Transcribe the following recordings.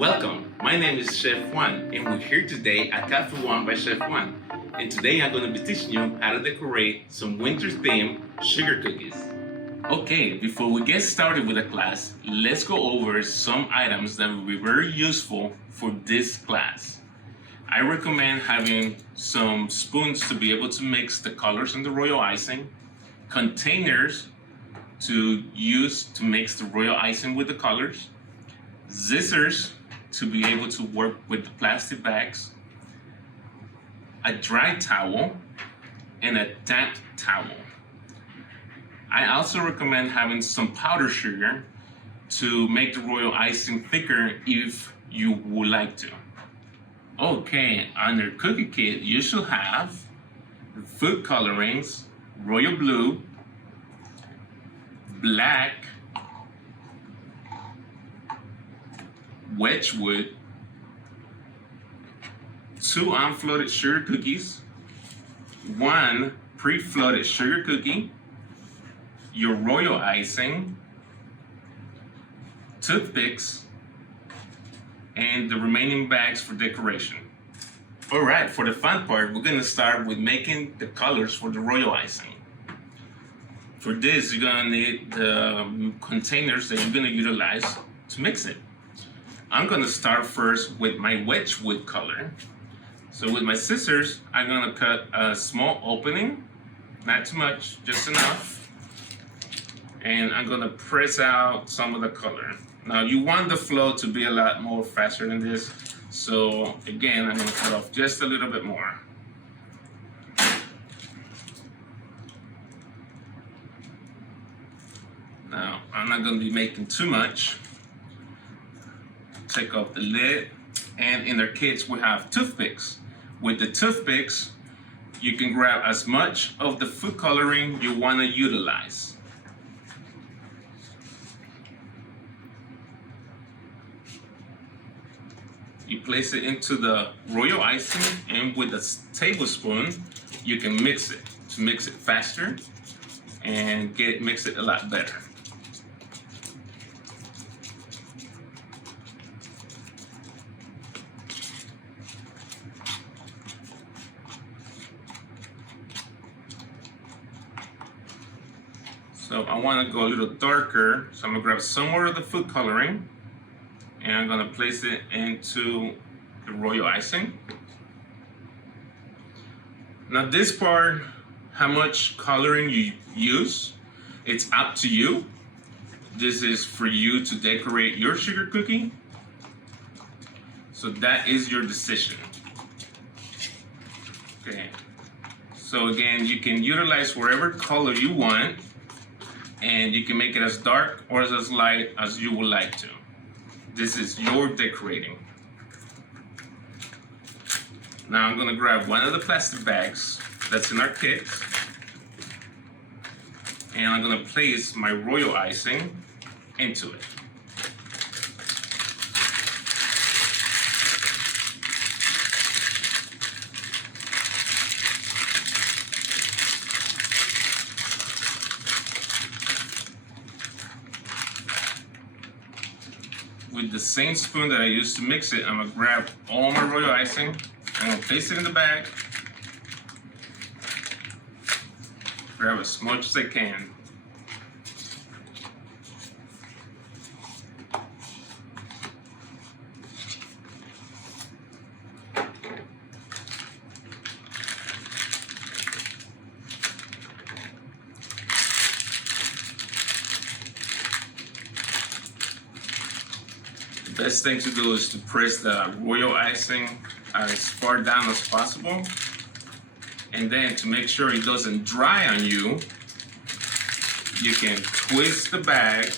Welcome, my name is Chef Juan and we're here today at Cafe One by Chef Juan. And today I'm going to be teaching you how to decorate some winter-themed sugar cookies. Okay, before we get started with the class, let's go over some items that will be very useful for this class. I recommend having some spoons to be able to mix the colors in the royal icing, containers to use to mix the royal icing with the colors, scissors to be able to work with the plastic bags, a dry towel, and a damp towel. I also recommend having some powdered sugar to make the royal icing thicker if you would like to. Okay, on your cookie kit, you should have food colorings, royal blue, black, Wedgwood, 2 unfloated sugar cookies, 1 pre-floated sugar cookie, your royal icing, toothpicks, and the remaining bags for decoration. Alright, for the fun part, we're gonna start with making the colors for the royal icing. For this, you're gonna need the containers that you're gonna utilize to mix it. I'm gonna start first with my Wedgwood color. So with my scissors, I'm gonna cut a small opening, not too much, just enough. And I'm gonna press out some of the color. Now you want the flow to be a lot more faster than this. So again, I'm gonna cut off just a little bit more. Now, I'm not gonna be making too much. Take off the lid, and in their kits we have toothpicks. With the toothpicks, you can grab as much of the food coloring you want to utilize. You place it into the royal icing, and with a tablespoon, you can mix it to mix it faster and mix it a lot better. So I want to go a little darker, so I'm going to grab some more of the food coloring and I'm going to place it into the royal icing. Now this part, how much coloring you use, it's up to you. This is for you to decorate your sugar cookie. So that is your decision. Okay. So again, you can utilize whatever color you want, and you can make it as dark or as light as you would like to. This is your decorating. Now I'm gonna grab one of the plastic bags that's in our kit, and I'm gonna place my royal icing into it. With the same spoon that I used to mix it, I'm gonna grab all my royal icing, I'm gonna place it in the bag, grab as much as I can. The best thing to do is to press the royal icing as far down as possible, and then to make sure it doesn't dry on you, you can twist the bag,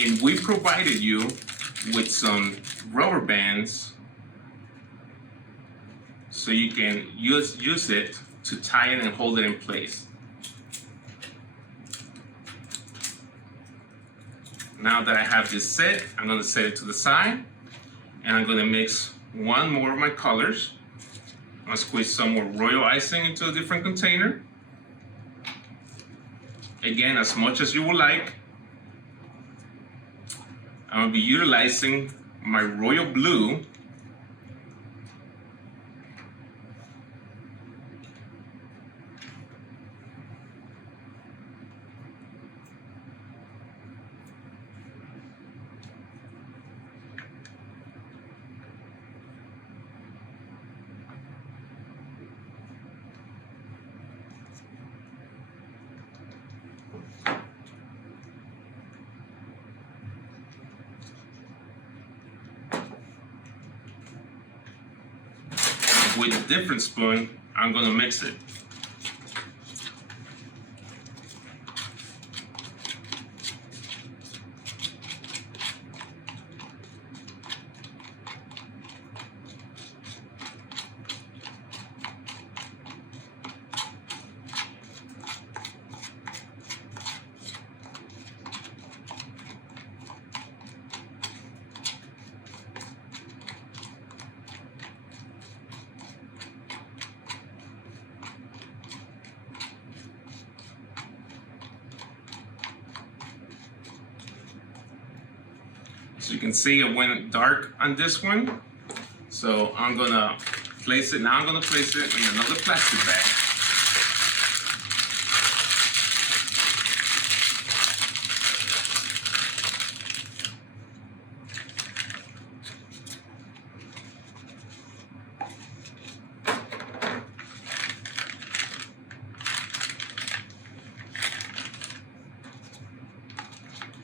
and we provided you with some rubber bands so you can use it to tie it and hold it in place. Now that I have this set, I'm going to set it to the side, and I'm going to mix one more of my colors. I'm going to squeeze some more royal icing into a different container. Again, as much as you would like. I'm going to be utilizing my royal blue. With a different spoon, I'm gonna mix it. So you can see it went dark on this one. So I'm gonna place it, now I'm gonna place it in another plastic bag.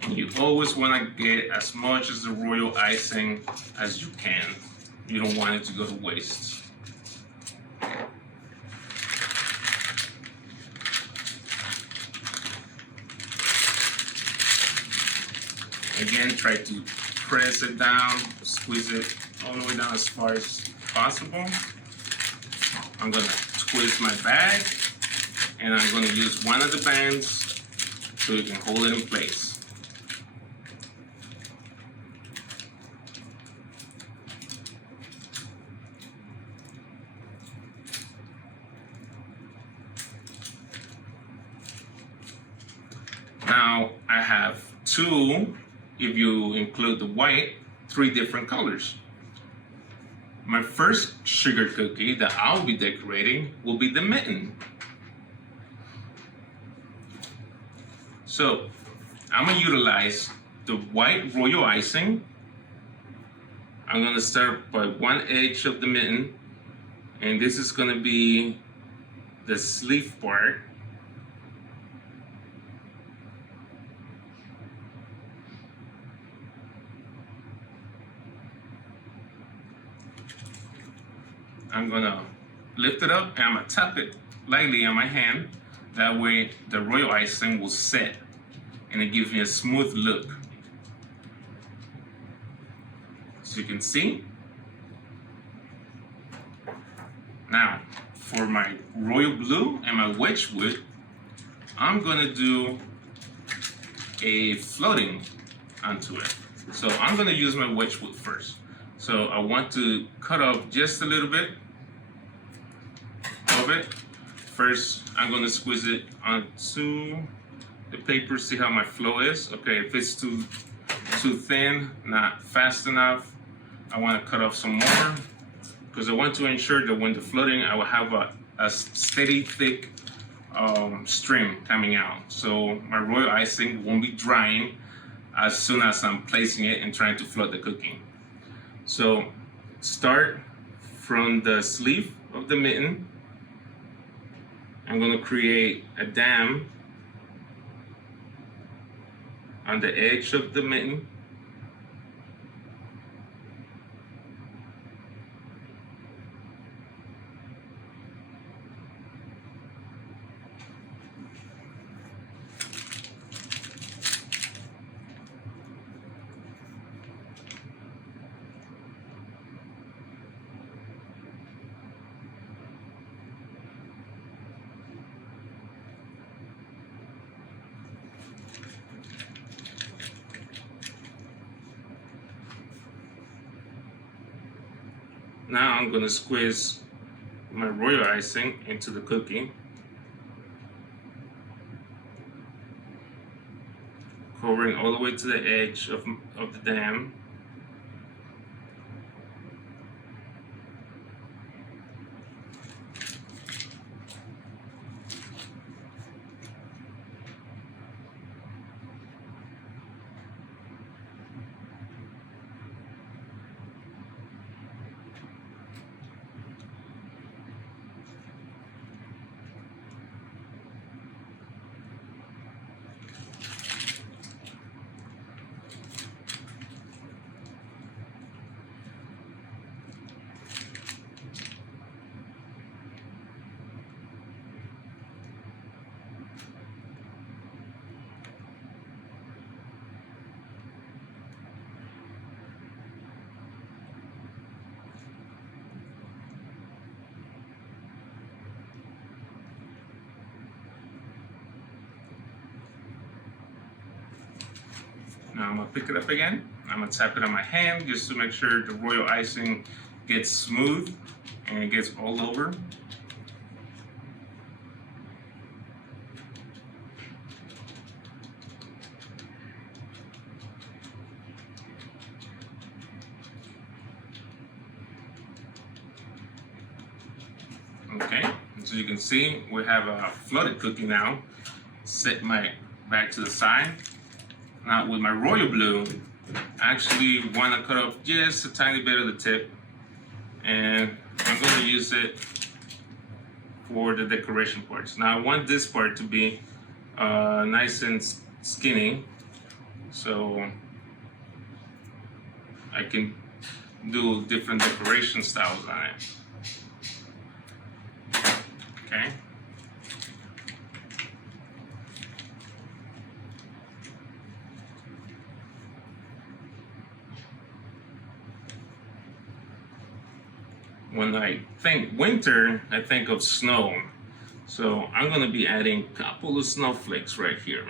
You always want to get as much as the royal icing as you can. You don't want it to go to waste. Again, try to press it down, squeeze it all the way down as far as possible. I'm going to twist my bag, and I'm going to use one of the bands so you can hold it in place. Now I have two, if you include the white, 3 different colors. My first sugar cookie that I'll be decorating will be the mitten. So I'm gonna utilize the white royal icing. I'm gonna start by one edge of the mitten, and this is gonna be the sleeve part. I'm gonna lift it up and I'm gonna tap it lightly on my hand. That way the royal icing will set and it gives me a smooth look. So you can see. Now for my royal blue and my Wedgwood, I'm gonna do a floating onto it. So I'm gonna use my Wedgwood first. So I want to cut off just a little bit of it. First, I'm going to squeeze it onto the paper, see how my flow is. Okay, if it's too thin, not fast enough, I want to cut off some more because I want to ensure that when the floating, I will have a steady, thick stream coming out. So my royal icing won't be drying as soon as I'm placing it and trying to float the cookie. So start from the sleeve of the mitten. I'm going to create a dam on the edge of the mitten. Now I'm going to squeeze my royal icing into the cookie, covering all the way to the edge of the dam. Now I'm gonna pick it up again. I'm gonna tap it on my hand just to make sure the royal icing gets smooth and it gets all over. Okay, so you can see we have a flooded cookie now. Set my back to the side. Now with my royal blue, I actually want to cut off just a tiny bit of the tip, and I'm going to use it for the decoration parts. Now I want this part to be nice and skinny, so I can do different decoration styles on it. Okay. When I think winter, I think of snow. So I'm going to be adding a couple of snowflakes right here.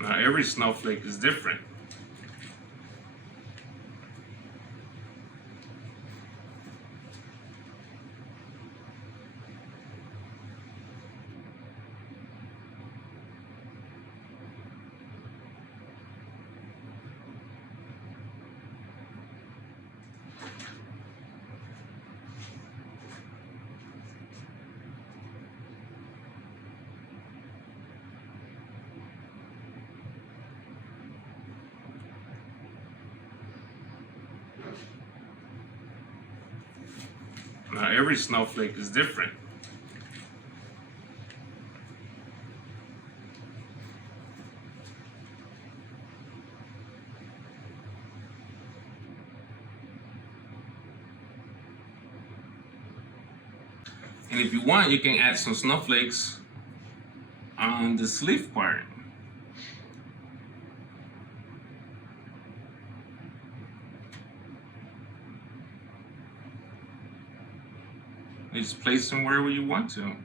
Now every snowflake is different. Now every snowflake is different. And if you want, you can add some snowflakes on the sleeve part. You just place them wherever you want to.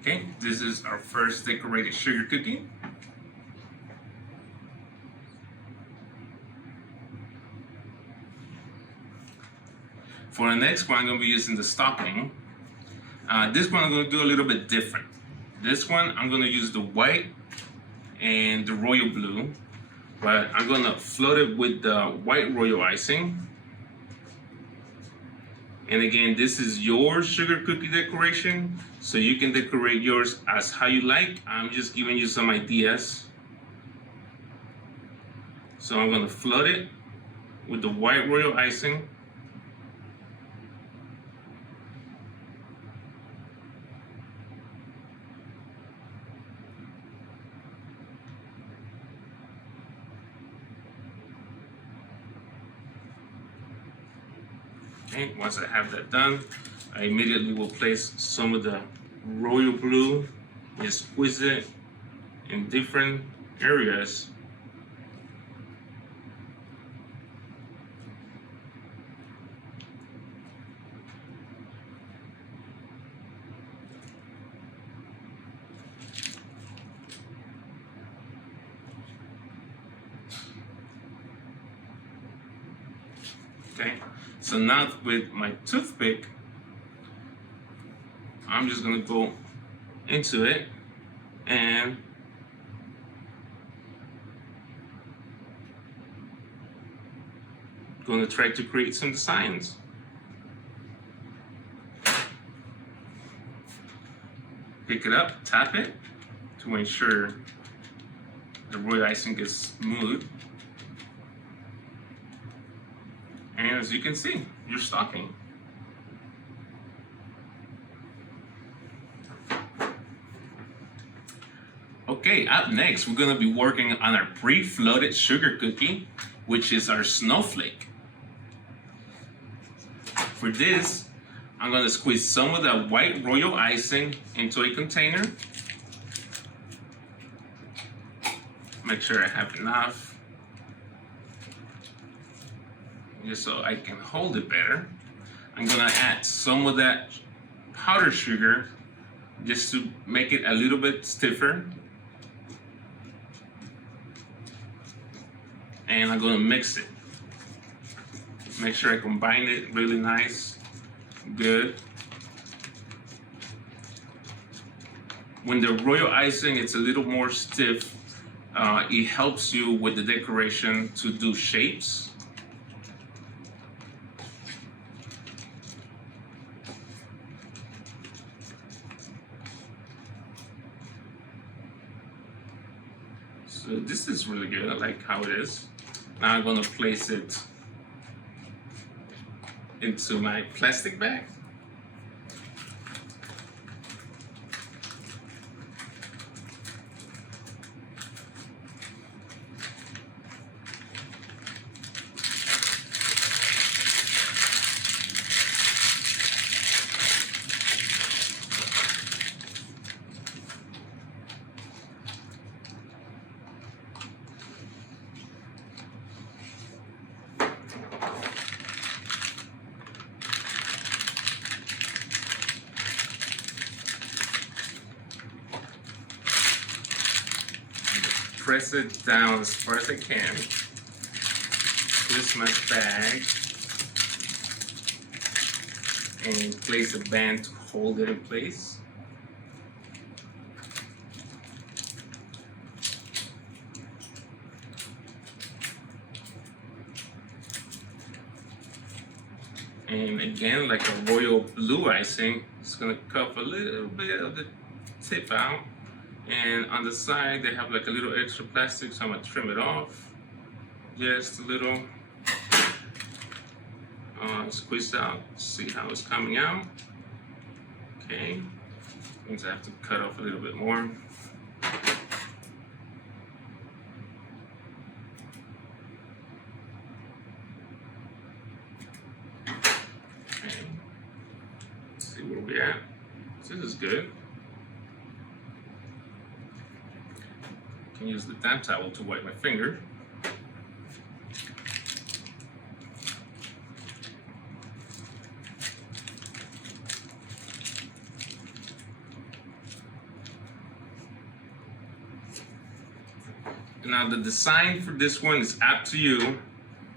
Okay, this is our first decorated sugar cookie. For the next one, I'm going to be using the stocking. This one I'm going to do a little bit different. This one I'm going to use the white and the royal blue, but I'm going to float it with the white royal icing. And again, this is your sugar cookie decoration, so you can decorate yours as how you like. I'm just giving you some ideas. So I'm going to float it with the white royal icing. Okay, once I have that done, I immediately will place some of the royal blue, just squeeze it in different areas. Okay, So now with my toothpick, I'm just gonna go into it and gonna try to create some designs. Pick it up, tap it to ensure the royal icing is smooth. And as you can see, you're stocking. Okay, up next, we're gonna be working on our pre-floated sugar cookie, which is our Snowflake. For this, I'm gonna squeeze some of the white royal icing into a container. Make sure I have enough, just so I can hold it better. I'm gonna add some of that powdered sugar just to make it a little bit stiffer. And I'm gonna mix it. Make sure I combine it really nice, good. When the royal icing is a little more stiff, it helps you with the decoration to do shapes. So this is really good, I like how it is. Now I'm gonna place it into my plastic bag. Press it down as far as I can. Twist my bag and place a band to hold it in place. And again, like a royal blue icing, it's gonna cup a little bit of the tip out. And on the side, they have like a little extra plastic, so I'm gonna trim it off. Just a little. Squeeze out, see how it's coming out. Okay, means I have to cut off a little bit more. Okay, let's see where we're at. So this is good. I can use the damp towel to wipe my finger. Now the design for this one is up to you.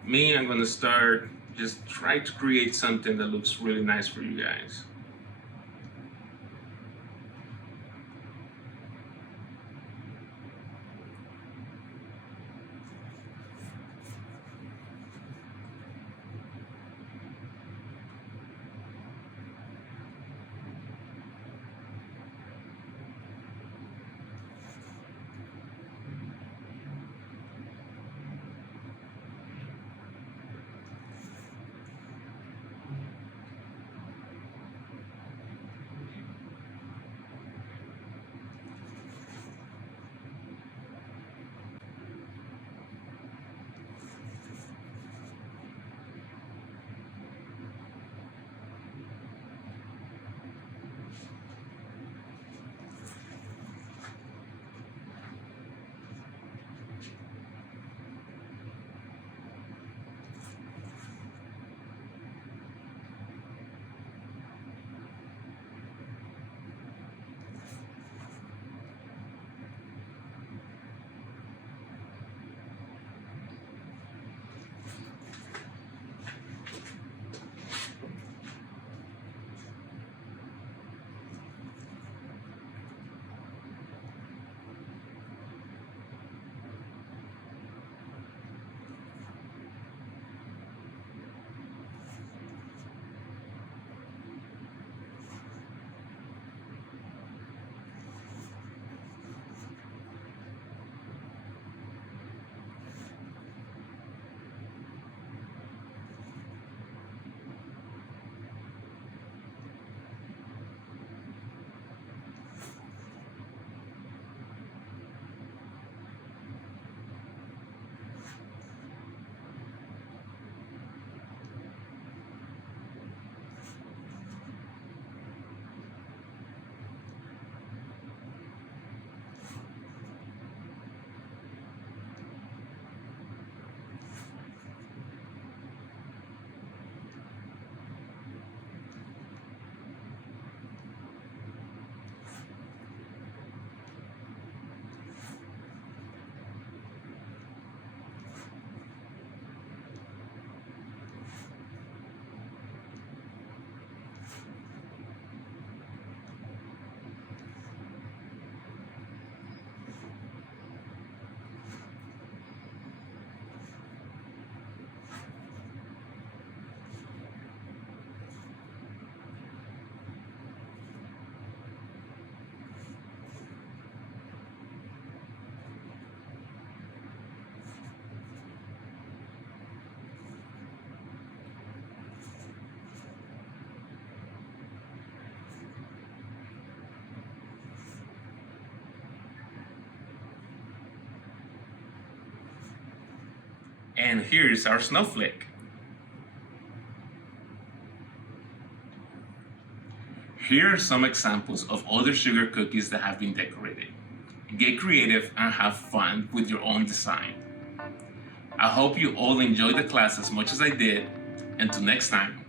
Me, I'm gonna start, just try to create something that looks really nice for you guys. And here's our snowflake. Here are some examples of other sugar cookies that have been decorated. Get creative and have fun with your own design. I hope you all enjoyed the class as much as I did. Until next time.